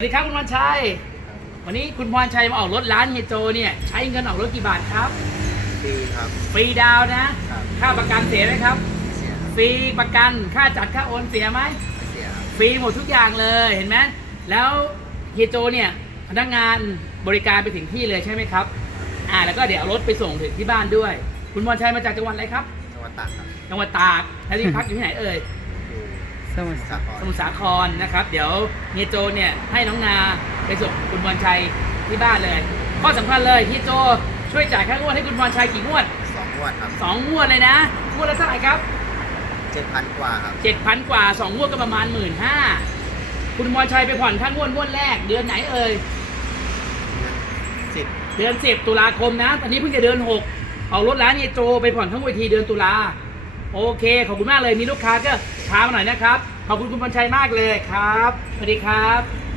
สวัสดีครับคุณพรชัย วันนี้คุณพรชัยมาออกรถร้านเฮยโจเนี่ยใช้เงินออกรถกี่บาทครับปีครับ ฟรีดาวน์นะ ครับ ค่าประกันเสียไหมครับ เสียครับฟรีประกันค่าจัดค่าโอนเสียไหมไม่เสียครับฟรีหมดทุกอย่างเลยเห็นไหมแล้วเฮยโจเนี่ยพนักงานบริการไปถึงที่เลยใช่ไหมครับอ่าแล้วก็เดี๋ยวเอารถไปส่งถึงที่บ้านด้วย คุณพรชัยมาจากจังหวัดอะไรครับจังหวัดตากครับจังหวัดตากแล้วที่พักอยู่ที่ไหนเอ่ยอยู่ สมุทรสาครสมุทรสาครนะครับ เดี๋ยวเฮียโจเนี่ยให้น้องนาไปส่งคุณพรชัยที่บ้านเลย ข้อสำคัญเลยเฮียโจช่วยจ่ายค่างวดให้คุณพรชัยกี่งวดสองงวดครับสองงวดเลยนะงวดละเท่าไหร่ครับเจ็ดพันกว่าครับเจ็ดพันกว่าสองงวดก็ประมาณหมื่นห้าคุณพรชัยไปผ่อนค่างวดงวดแรกเดือนไหนเอ่ยสิบเดือนสิบตุลาคมนะ ตอนนี้เพิ่งจะเดือนหกเอารถร้านเฮียโจไปผ่อนทั้งเวทีเดือนตุลา โอเค ขอบคุณมากเลย มีลูกค้าก็ช้ามาหน่อยนะครับ ขอบคุณคุณบรรชัยมากเลยครับ สวัสดีครับ